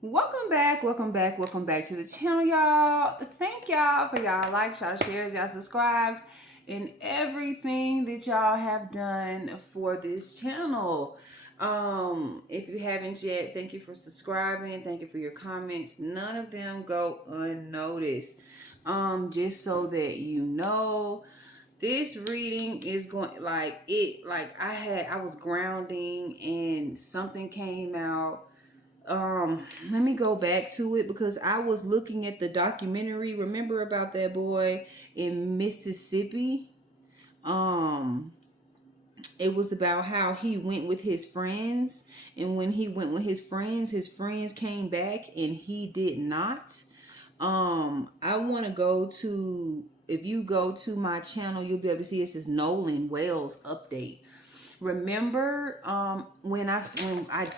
Welcome back to the channel, y'all. Thank y'all for y'all likes, y'all shares, y'all subscribes, and everything that y'all have done for this channel. If you haven't yet, thank you for subscribing. Thank you for your comments. None of them go unnoticed. Just so that you know, this reading is going I was grounding and something came out. Let me go back to it because I was looking at the documentary. Remember about that boy in Mississippi? Um, it was about how he went with his friends, and when he went with his friends came back and he did not. I want to go to, if you go to my channel, you'll be able to see it says Nolan Wells update. Remember when I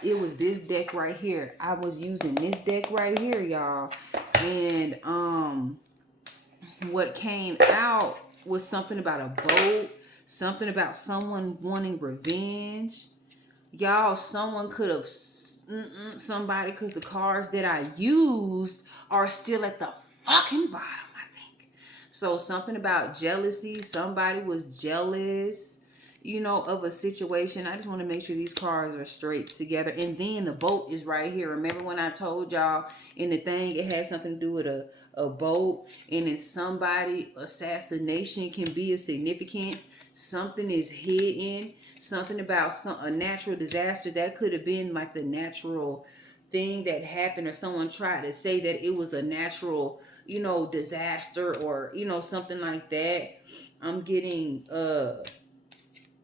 it was this deck right here. I was using this deck right here, y'all. And what came out was something about a boat, something about someone wanting revenge. Y'all, someone could have somebody, because the cards that I used are still at the fucking bottom, I think. So something about jealousy. Somebody was jealous, of a situation. I just want to make sure these cards are straight together. And then the boat is right here. Remember when I told y'all in the thing it had something to do with a boat, and then somebody assassination can be of significance. Something is hidden. Something about a natural disaster that could have been like the natural thing that happened, or someone tried to say that it was a natural, disaster, or something like that. I'm getting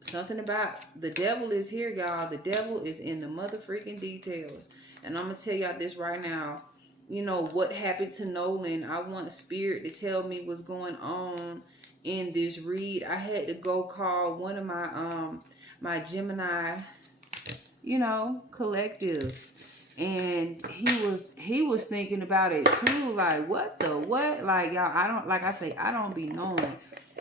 something about the devil is here, y'all. The devil is in the mother freaking details. And I'm gonna tell y'all this right now. What happened to Nolan. I want a spirit to tell me what's going on in this read. I had to go call one of my Gemini, collectives. And he was thinking about it too, like what the what? Like, y'all, I don't be knowing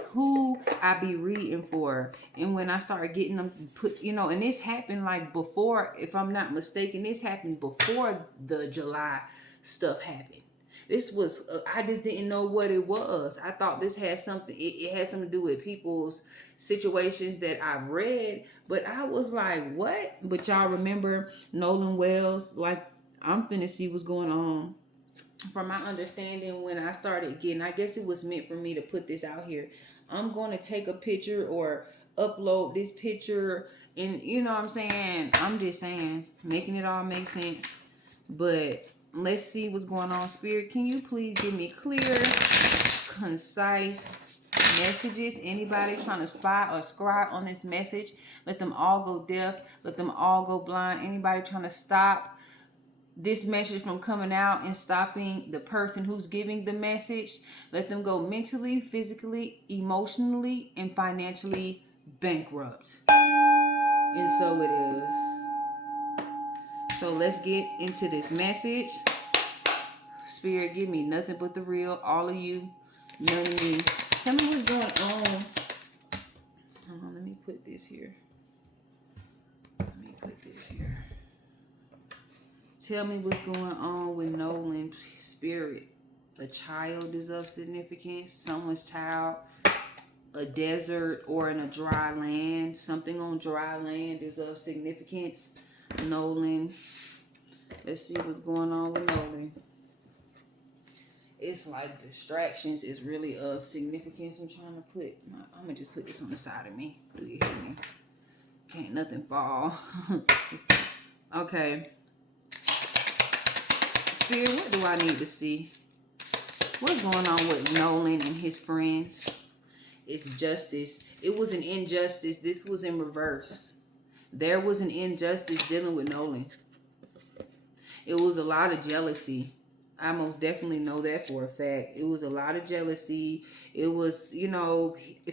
who I be reading for. And when I started getting them put, and this happened like before, if I'm not mistaken, this happened before the July stuff happened. This was I just didn't know what it was. I thought this had something, it had something to do with people's situations that I've read, but I was like, what? But y'all remember Nolan Wells? Like, I'm finna see what's going on. From my understanding, when I started getting, I guess it was meant for me to put this out here. I'm going to take a picture or upload this picture, and you know what I'm saying? I'm just saying, making it all make sense. But let's see what's going on. Spirit, can you please give me clear, concise messages? Anybody trying to spy or scribe on this message, let them all go deaf, let them all go blind. Anybody trying to stop this message from coming out and stopping the person who's giving the message, let them go mentally, physically, emotionally, and financially bankrupt. And so it is. So let's get into this message. Spirit, give me nothing but the real. All of you, none of me. Tell me what's going on. Hold on, let me put this here. Tell me what's going on with Nolan. Spirit. A child is of significance. Someone's child. A desert or in a dry land. Something on dry land is of significance. Nolan. Let's see what's going on with Nolan. It's like distractions is really of significance. I'm trying to put I'm gonna just put this on the side of me. Do you hear me? Can't nothing fall. Okay. Spirit, what do I need to see? What's going on with Nolan and his friends? It's justice. It was an injustice. This was in reverse. There was an injustice dealing with Nolan. It was a lot of jealousy. I most definitely know that for a fact. It was a lot of jealousy. It was,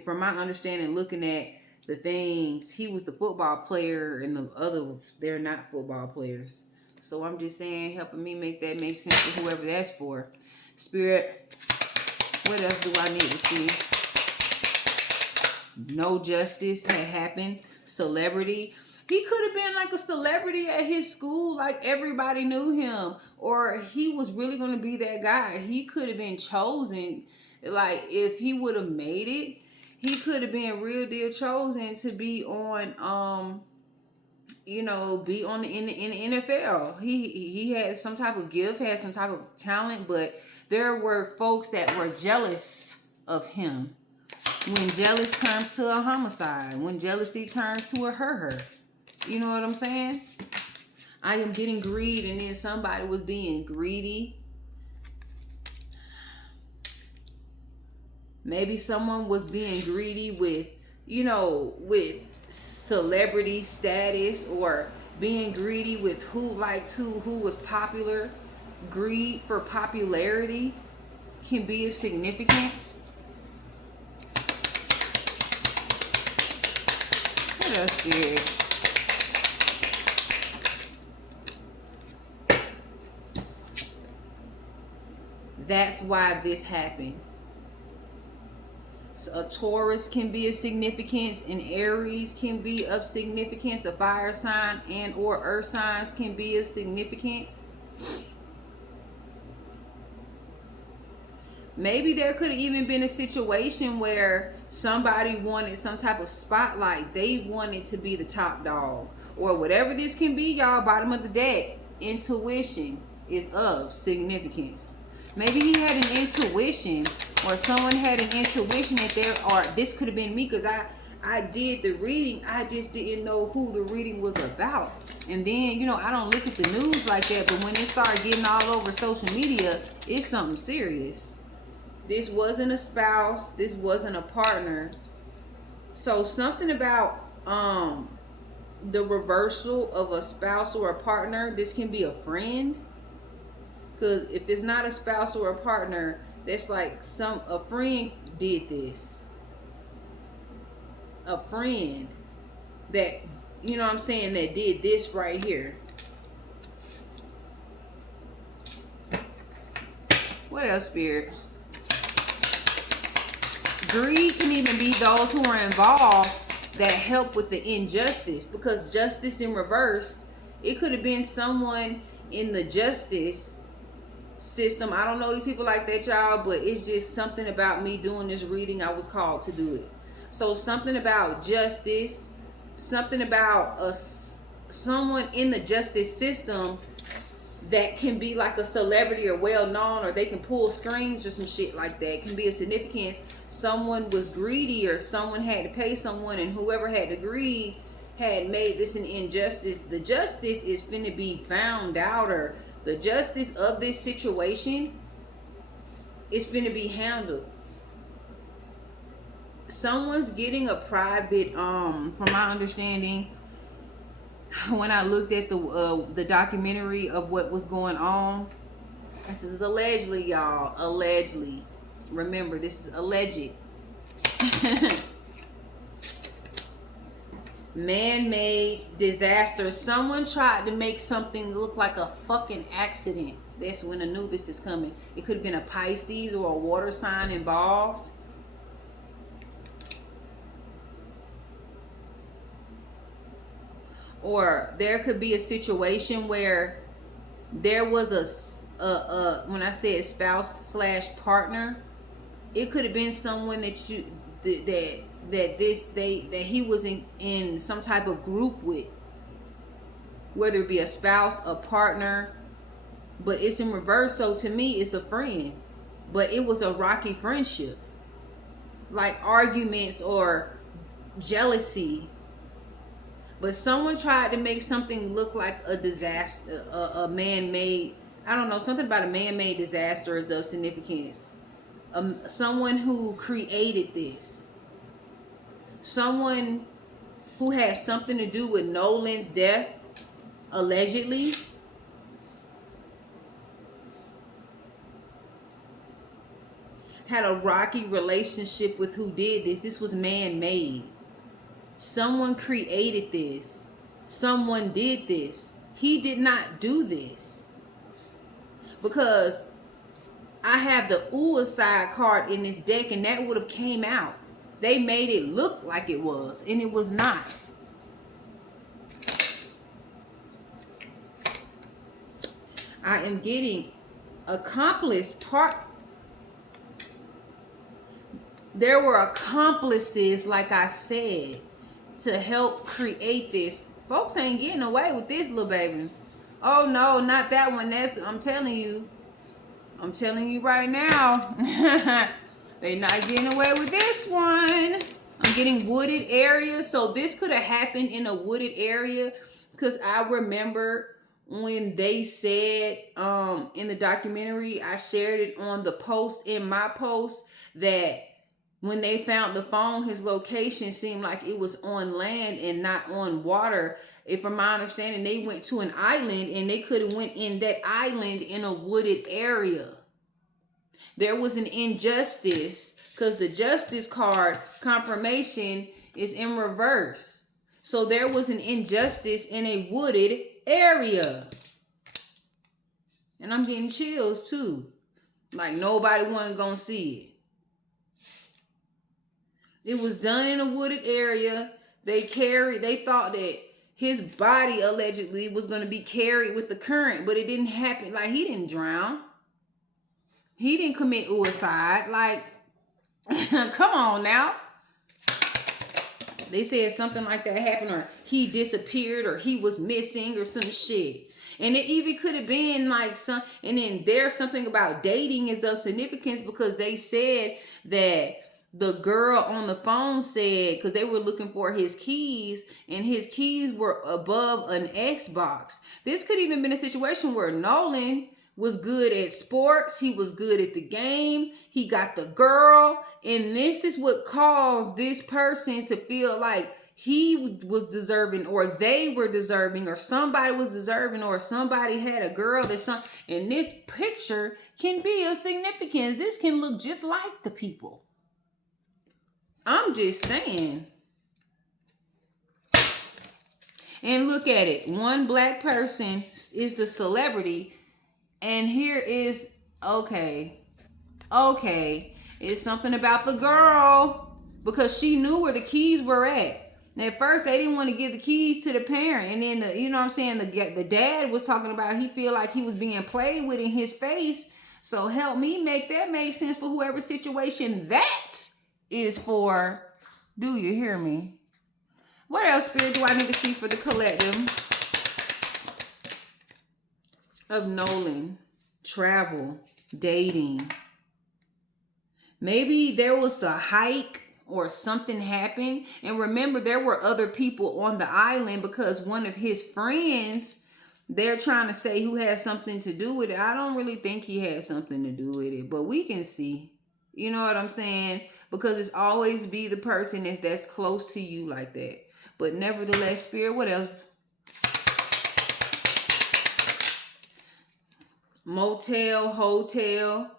from my understanding, looking at the things, he was the football player and the others, they're not football players. So I'm just saying, helping me make that make sense for whoever that's for. Spirit, what else do I need to see? No justice had happened. Celebrity. He could have been like a celebrity at his school, like everybody knew him, or he was really going to be that guy. He could have been chosen, like if he would have made it, he could have been real deal chosen to be on be on in the NFL. He had some type of gift, had some type of talent, but there were folks that were jealous of him. When jealous turns to a homicide, when jealousy turns to a her. You know what I'm saying? I am getting greed, and then somebody was being greedy. Maybe someone was being greedy with celebrity status, or being greedy with who liked who was popular. Greed for popularity can be of significance. What else, Spirit? That's why this happened. So a Taurus can be of significance, and Aries can be of significance. A fire sign and or earth signs can be of significance. Maybe there could have even been a situation where somebody wanted some type of spotlight. They wanted to be the top dog, or whatever this can be, y'all. Bottom of the deck, intuition is of significance. Maybe he had an intuition, or someone had an intuition that this could have been me, because I did the reading. I just didn't know who the reading was about. And then, I don't look at the news like that, but when it started getting all over social media, it's something serious. This wasn't a spouse. This wasn't a partner. So something about the reversal of a spouse or a partner. This can be a friend. Because if it's not a spouse or a partner, that's like a friend did this. A friend that, that did this right here. What else, Spirit? Greed can even be those who are involved that help with the injustice. Because justice in reverse, it could have been someone in the justice system. I don't know these people like that, y'all, but it's just something about me doing this reading. I was called to do it. So something about justice, something about someone in the justice system that can be like a celebrity or well known, or they can pull strings or some shit like that. Can be a significance. Someone was greedy, or someone had to pay someone, and whoever had to greed had made this an injustice. The justice is finna be found out, or the justice of this situation is finna be handled. Someone's getting a private, from my understanding, when I looked at the documentary of what was going on, this is allegedly, y'all. Allegedly. Remember, this is alleged. Man-made disaster. Someone tried to make something look like a fucking accident. That's when Anubis is coming. It could have been a Pisces or a water sign involved. Or there could be a situation where there was a when I said spouse / partner, it could have been someone that he was in some type of group with, whether it be a spouse, a partner, but it's in reverse. So to me, it's a friend, but it was a rocky friendship, like arguments or jealousy. But someone tried to make something look like a disaster, a man-made, I don't know, something about a man-made disaster is of significance. Someone who created this. Someone who had something to do with Nolan's death, allegedly. Had a rocky relationship with who did this. This was man-made. Someone created this. Someone did this. He did not do this. Because I have the Homicide card in this deck, and that would have came out. They made it look like it was, and it was not. I am getting accomplice part. There were accomplices, like I said, to help create this. Folks ain't getting away with this, little baby. Oh no, not that one. That's I'm telling you. I'm telling you right now. They not getting away with this one. I'm getting wooded areas. So this could have happened in a wooded area. Because I remember when they said in the documentary, I shared it on the post in my post, that when they found the phone, his location seemed like it was on land and not on water. If from my understanding, they went to an island and they could have went in that island in a wooded area. There was an injustice because the justice card confirmation is in reverse. So there was an injustice in a wooded area. And I'm getting chills too. Like nobody wasn't gonna see it. It was done in a wooded area. They thought that his body allegedly was going to be carried with the current, but it didn't happen. Like, he didn't drown. He didn't commit suicide. Like, come on now. They said something like that happened, or he disappeared, or he was missing, or some shit. And it even could have been like some, and then there's something about dating is of significance because they said that the girl on the phone said, because they were looking for his keys, and his keys were above an Xbox. This could even been a situation where Nolan was good at sports. He was good at the game. He got the girl. And this is what caused this person to feel like he was deserving, or they were deserving, or somebody was deserving, or somebody had a girl that some. And this picture can be of significance. This can look just like the people. I'm just saying. And look at it. One black person is the celebrity. And here is, okay. It's something about the girl. Because she knew where the keys were at. And at first, they didn't want to give the keys to the parent. And then, you know what I'm saying? The dad was talking about he feel like he was being played with in his face. So help me make that make sense for whoever situation that is for. Do you hear me? What else, Spirit, do I need to see for the collective of Nolan? Travel, dating. Maybe there was a hike or something happened. And remember, there were other people on the island because one of his friends, they're trying to say who has something to do with it. I don't really think he had something to do with it, but we can see. You know what I'm saying? Because it's always be the person that's close to you like that. But nevertheless, Spirit, what else? Motel, hotel.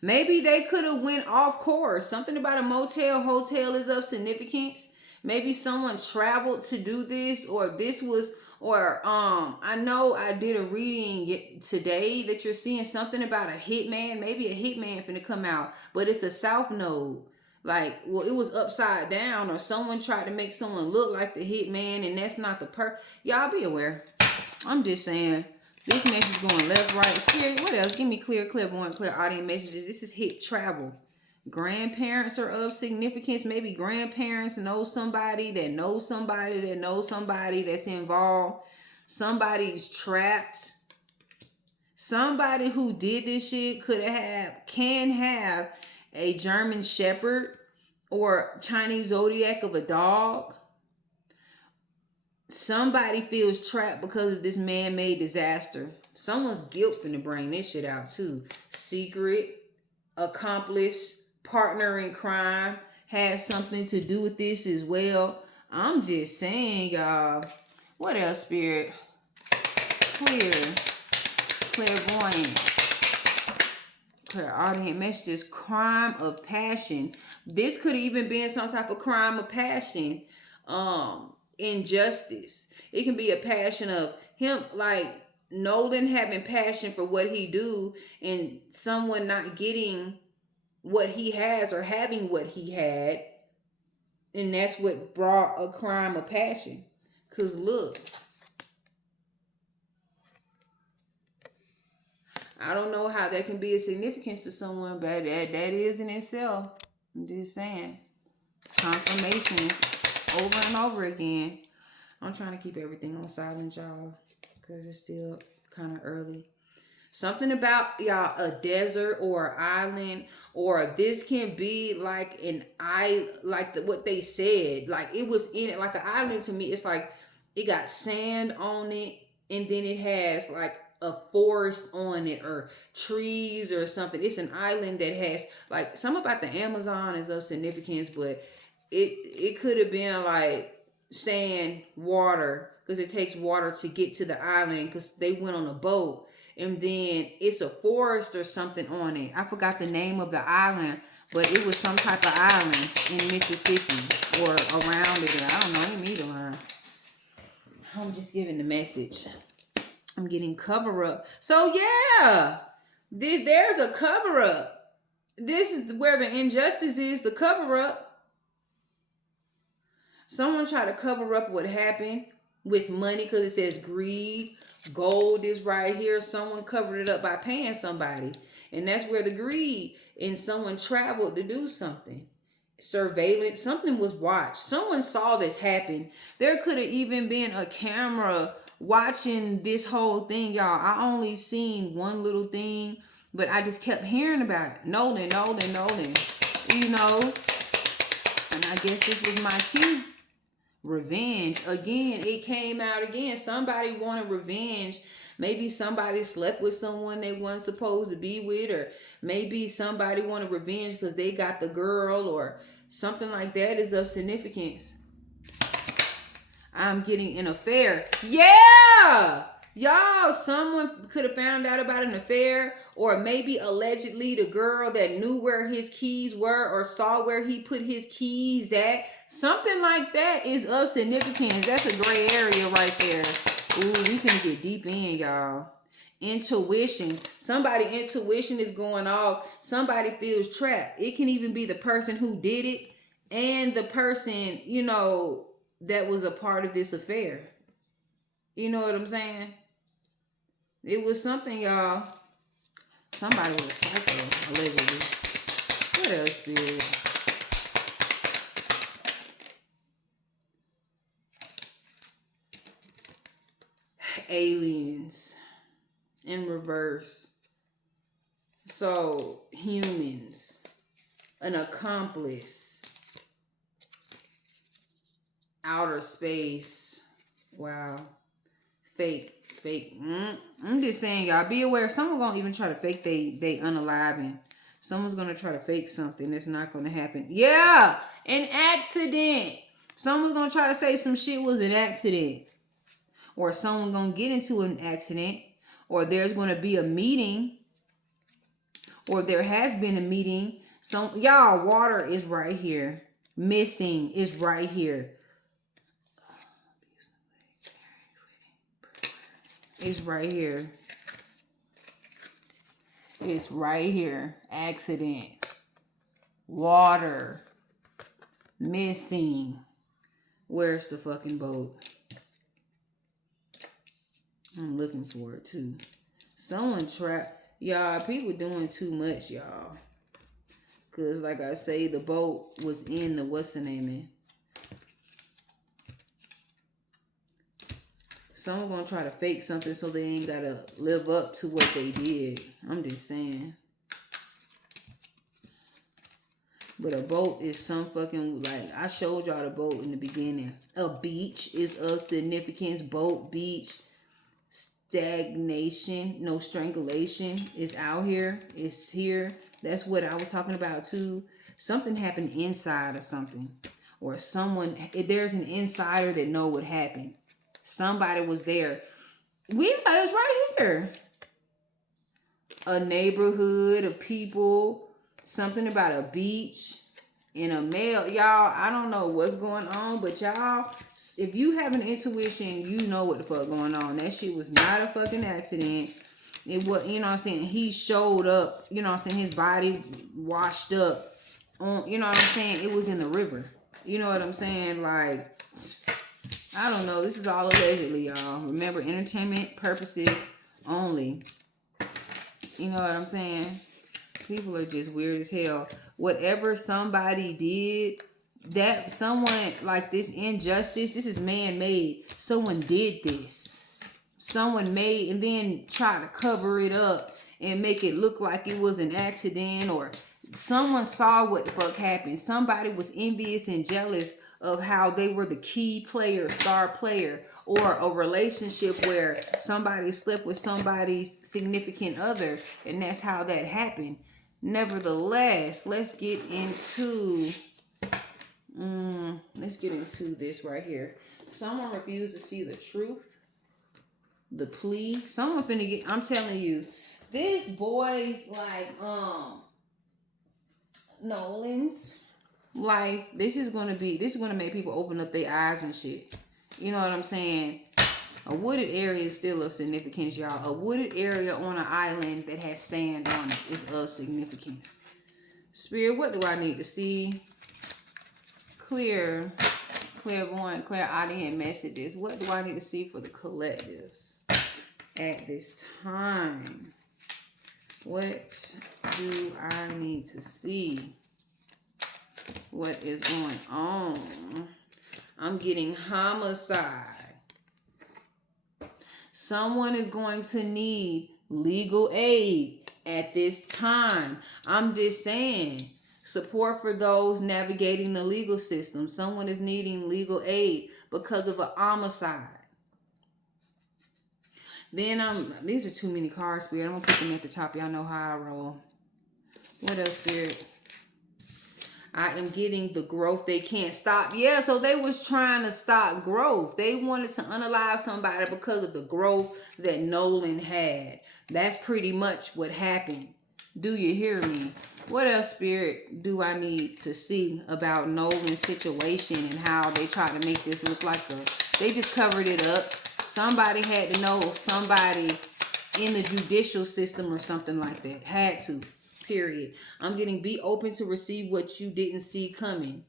Maybe they could have went off course. Something about a motel, hotel is of significance. Maybe someone traveled to do this, or this was, or I know I did a reading today that you're seeing something about a hitman. Maybe a hitman finna come out, but it's a south node. Like, well, it was upside down, or someone tried to make someone look like the hitman, and that's not the Y'all be aware. I'm just saying. This message going left, right. Spirit, what else? Give me clear, clairvoyant, clear audience messages. This is hit travel. Grandparents are of significance. Maybe grandparents know somebody that knows somebody that knows somebody that's involved. Somebody's trapped. Somebody who did this shit can have a German Shepherd or Chinese zodiac of a dog. Somebody feels trapped because of this man-made disaster. Someone's guilt finna bring this shit out too. Secret, accomplice, partner in crime has something to do with this as well. I'm just saying, y'all. What else, Spirit? Clairvoyant. Clairaudient messages. Crime of passion. This could even be some type of crime of passion. Injustice. It can be a passion of him, like Nolan having passion for what he do, and someone not getting what he has or having what he had, and that's what brought a crime of passion. Cause look, I don't know how that can be a significance to someone, but that is in itself. I'm just saying. Confirmations over and over again. I'm trying to keep everything on silent, y'all, because it's still kind of early. Something about, y'all, a desert or an island, or this can be like an like what they said. Like it was in it, like an island to me. It's like it got sand on it, and then it has like a forest on it or trees or something. It's an island that has like some about the Amazon is of significance, but it could have been like sand, water, because it takes water to get to the island because they went on a boat, and then it's a forest or something on it. I forgot the name of the island, but it was some type of island in Mississippi or around it. I don't know. I didn't need to learn. I'm just giving the message. I'm getting cover up. So yeah, there's a cover up. This is where the injustice is, the cover up. Someone tried to cover up what happened with money because it says greed. Gold is right here. Someone covered it up by paying somebody. And that's where the greed. And someone traveled to do something. Surveillance. Something was watched. Someone saw this happen. There could have even been a camera watching this whole thing, y'all. I only seen one little thing, but I just kept hearing about it. Nolan. You know. And I guess this was my cue. Revenge. Again, it came out again. Somebody wanted revenge. Maybe somebody slept with someone they weren't supposed to be with, or maybe somebody wanted revenge because they got the girl, or something like that is of significance. I'm getting an affair. Yeah! Y'all, someone could have found out about an affair, or maybe allegedly the girl that knew where his keys were or saw where he put his keys at. Something like that is of significance. That's a gray area right there. Ooh, we finna get deep in, y'all. Intuition. Somebody intuition is going off. Somebody feels trapped. It can even be the person who did it and the person, you know, that was a part of this affair. You know what I'm saying? It was something, y'all. Somebody was a psycho, allegedly. What else, Spirit? Aliens in reverse. So, humans. An accomplice. Outer space. Wow. Fake. I'm just saying, y'all, be aware. Someone gonna even try to fake they unaliving. Someone's gonna try to fake something that's not gonna happen. Yeah, an accident. Someone's gonna try to say some shit was an accident, or someone gonna get into an accident, or there's gonna be a meeting, or there has been a meeting. So y'all, water is right here. Missing is right here. It's right here. It's right here. Accident. Water. Missing. Where's the fucking boat? I'm looking for it too. Someone trapped. Y'all, people doing too much, y'all. Because like I say, the boat was in the what's the name in. Someone gonna try to fake something so they ain't gotta live up to what they did. I'm just saying. But a boat is some fucking, like, I showed y'all the boat in the beginning. A beach is of significance. Boat, beach, stagnation, no strangulation is out here. It's here. That's what I was talking about too. Something happened inside or something. Or someone, there's an insider that know what happened. Somebody was there. It's right here. A neighborhood of people. Something about a beach. And a male. Y'all, I don't know what's going on. But y'all, if you have an intuition, you know what the fuck going on. That shit was not a fucking accident. It was, you know what I'm saying? He showed up. You know what I'm saying? His body washed up. You know what I'm saying? It was in the river. You know what I'm saying? Like, I don't know. This is all allegedly, y'all. Remember, entertainment purposes only. You know what I'm saying? People are just weird as hell. Whatever somebody did, that someone, like this injustice, this is man-made. Someone did this. Someone made and then try to cover it up and make it look like it was an accident, or someone saw what the fuck happened. Somebody was envious and jealous of how they were the key player, star player, or a relationship where somebody slept with somebody's significant other, and that's how that happened. Nevertheless, let's get into this right here. Someone refused to see the truth, the plea. Someone finna get, I'm telling you, this boy's like Nolan's life, this is gonna make people open up their eyes and shit. You know what I'm saying? A wooded area is still of significance, y'all. A wooded area on an island that has sand on it is of significance. Spirit, what do I need to see? Clairvoyant, clairaudient messages. What do I need to see for the collectives at this time? What do I need to see? What is going on? I'm getting homicide. Someone is going to need legal aid at this time. I'm just saying, support for those navigating the legal system. Someone is needing legal aid because of a homicide. Then these are too many cards, Spirit. I'm gonna put them at the top. Y'all know how I roll. What else, Spirit? I am getting the growth they can't stop. Yeah, so they was trying to stop growth. They wanted to unalive somebody because of the growth that Nolan had. That's pretty much what happened. Do you hear me? What else, Spirit, do I need to see about Nolan's situation and how they tried to make this look like they just covered it up. Somebody had to know, somebody in the judicial system or something like that. Had to. Period. I'm getting be open to receive what you didn't see coming.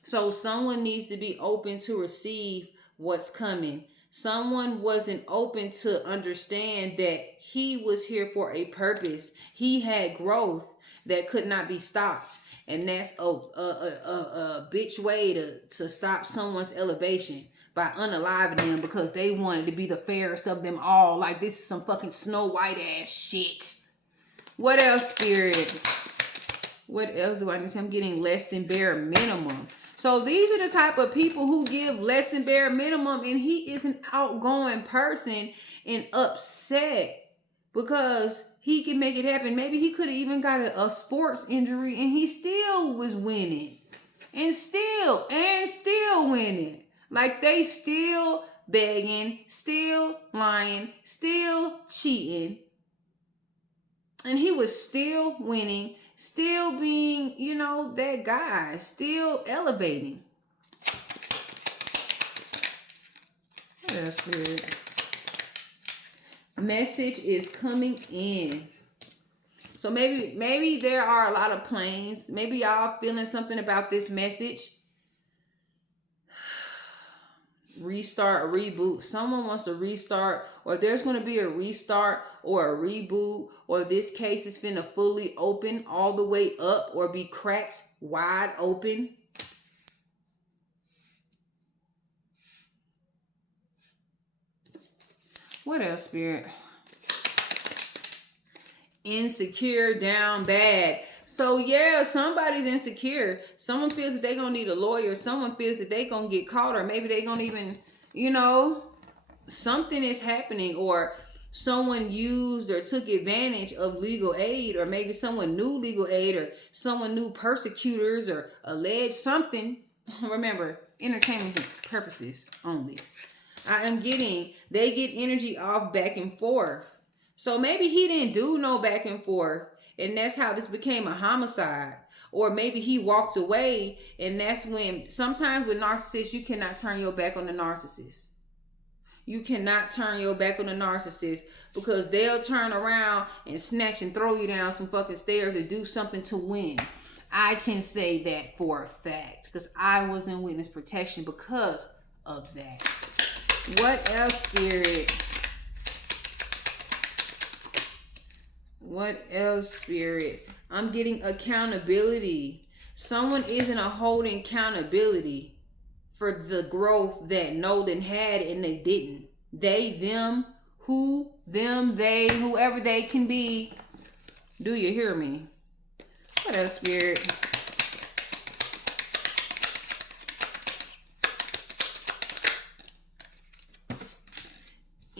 So someone needs to be open to receive what's coming. Someone wasn't open to understand that he was here for a purpose. He had growth that could not be stopped. And that's a bitch way to stop someone's elevation, by unaliving them because they wanted to be the fairest of them all. Like, this is some fucking Snow White ass shit. What else, Spirit? What else do I need? I'm getting less than bare minimum. So these are the type of people who give less than bare minimum, and he is an outgoing person and upset because he can make it happen. Maybe he could have even got a sports injury and he still was winning. And still winning. Like, they still begging, still lying, still cheating. And he was still winning, still being, you know, that guy, still elevating. What else, Spirit? Message is coming in. So maybe there are a lot of planes. Maybe y'all feeling something about this message. Restart, reboot. Someone wants to restart, or there's going to be a restart or a reboot, or this case is finna fully open all the way up or be cracked wide open. What else, Spirit? Insecure, down bad. So yeah, somebody's insecure. Someone feels that they're going to need a lawyer. Someone feels that they're going to get caught, or maybe they're going to even, you know, something is happening, or someone used or took advantage of legal aid, or maybe someone knew legal aid, or someone knew persecutors, or alleged something. Remember, entertainment purposes only. I am getting, they get energy off back and forth. So maybe he didn't do no back and forth, and that's how this became a homicide. Or maybe he walked away, and that's when, sometimes with narcissists, you cannot turn your back on the narcissist. You cannot turn your back on the narcissist, because they'll turn around and snatch and throw you down some fucking stairs or do something to win. I can say that for a fact, because I was in witness protection because of that. What else, Spirit? What else, Spirit? I'm getting accountability. Someone isn't holding accountability for the growth that Nolan had and they didn't. They, them, who, them, they, whoever they can be. Do you hear me? What else, Spirit?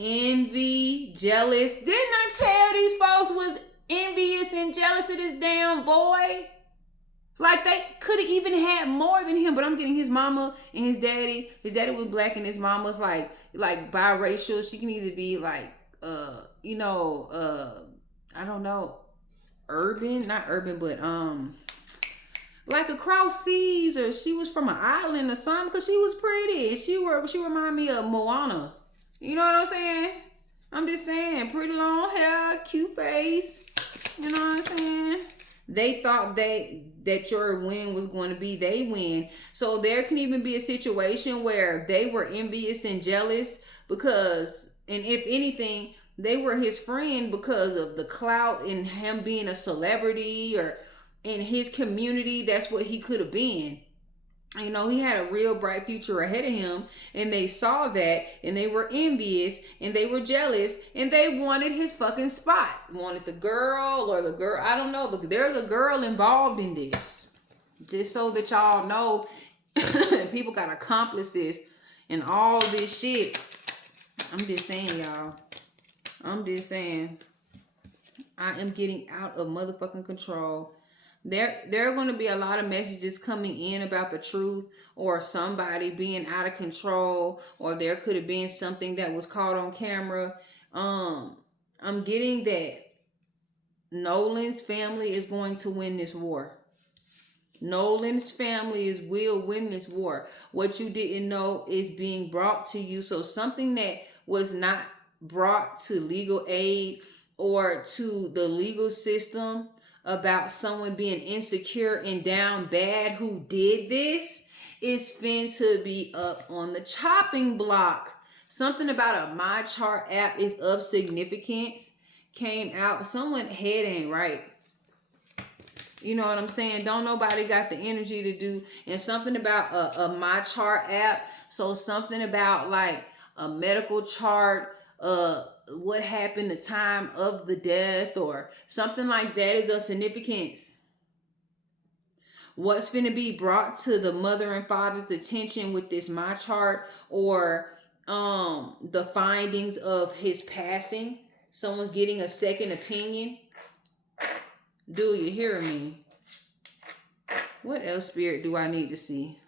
Envy, jealous. Didn't I tell these folks was envious and jealous of this damn boy? Like they could have even had more than him, but I'm getting his mama and his daddy. His daddy was black and his mama's like biracial. She can either be like I don't know, urban, not urban, but like across seas, or she was from an island or something, because she was pretty. She reminded me of Moana. You know what I'm saying? I'm just saying, pretty long hair, cute face. You know what I'm saying? They thought that your win was going to be they win. So there can even be a situation where they were envious and jealous because, and if anything, they were his friend because of the clout and him being a celebrity, or in his community, that's what he could have been. You know, he had a real bright future ahead of him, and they saw that, and they were envious, and they were jealous, and they wanted his fucking spot. Wanted the girl, or the girl, I don't know. There's a girl involved in this. Just so that y'all know, people got accomplices and all this shit. I'm just saying, y'all. I'm just saying. I am getting out of motherfucking control. There are going to be a lot of messages coming in about the truth, or somebody being out of control, or there could have been something that was caught on camera. I'm getting that Nolan's family is going to win this war. Nolan's family will win this war. What you didn't know is being brought to you. So something that was not brought to legal aid or to the legal system about someone being insecure and down bad who did this is fin to be up on the chopping block. Something about a My Chart app is of significance came out. Someone head ain't right. You know what I'm saying? Don't nobody got the energy to do. And something about a My Chart app. So something about like a medical chart, what happened, the time of the death, or something like that is of significance. What's going to be brought to the mother and father's attention with this My Chart, or the findings of his passing. Someone's getting a second opinion. Do you hear me? What else, Spirit, do I need to see?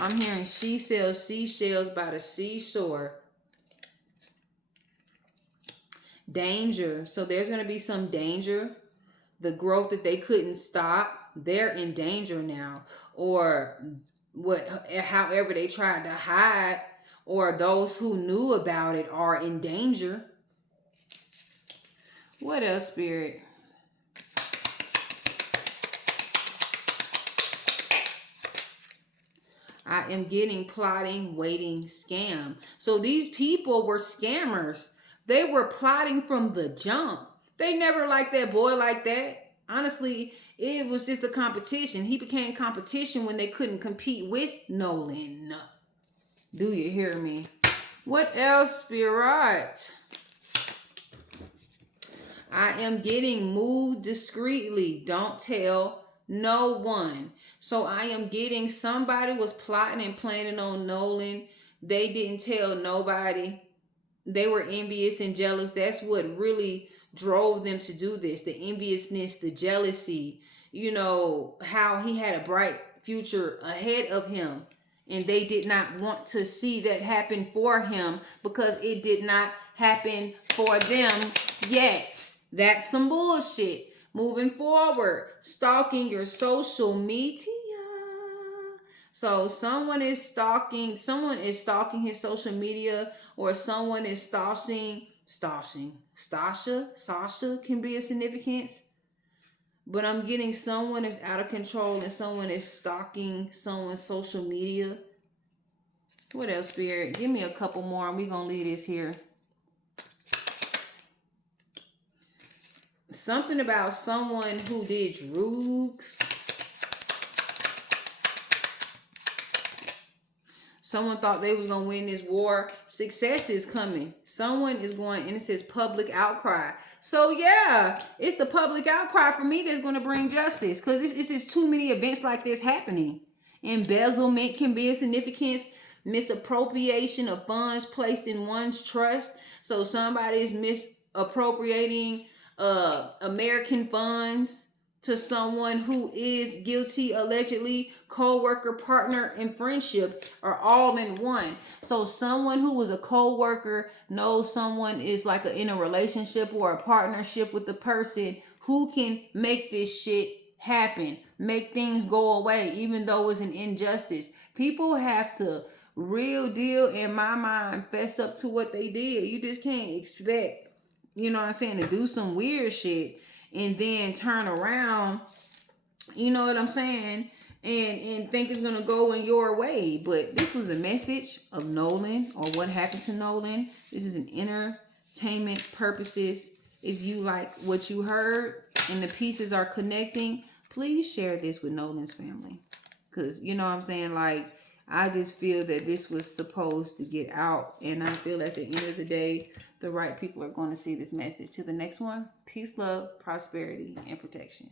I'm hearing she sells seashells by the seashore. Danger. So there's going to be some danger. The growth that they couldn't stop, they're in danger now. Or however they tried to hide, or those who knew about it are in danger. What else, Spirit? I am getting plotting, waiting, scam. So these people were scammers. They were plotting from the jump. They never liked that boy like that. Honestly, it was just a competition. He became competition when they couldn't compete with Nolan. Do you hear me? What else, Spirit? I am getting moved discreetly. Don't tell no one. So I am getting somebody was plotting and planning on Nolan. They didn't tell nobody. They were envious and jealous. That's what really drove them to do this. The enviousness, the jealousy, you know, how he had a bright future ahead of him. And they did not want to see that happen for him because it did not happen for them yet. That's some bullshit. Moving forward, stalking your social media. So someone is stalking his social media, or someone is stalking. Sasha can be of significance. But I'm getting someone is out of control and someone is stalking someone's social media. What else, Spirit? Give me a couple more and we're going to leave this here. Something about someone who did drugs. Someone thought they was going to win this war. Success is coming. Someone is going, and it says public outcry. So yeah, it's the public outcry for me that's going to bring justice. Because it's just too many events like this happening. Embezzlement can be a significance. Misappropriation of funds placed in one's trust. So somebody is misappropriating American funds to someone who is guilty, allegedly. Co-worker, partner, and friendship are all in one. So someone who was a co-worker knows someone is like in a relationship or a partnership with the person who can make this shit happen, make things go away, even though it's an injustice. People have to real deal, in my mind, fess up to what they did. You just can't expect, you know what I'm saying, to do some weird shit and then turn around, you know what I'm saying, and think it's gonna go in your way. But this was a message of Nolan, or what happened to Nolan. This is an entertainment purposes. If you like what you heard and the pieces are connecting, please share this with Nolan's family. Because, you know what I'm saying, like, I just feel that this was supposed to get out. And I feel at the end of the day, the right people are going to see this message. To the next one, peace, love, prosperity, and protection.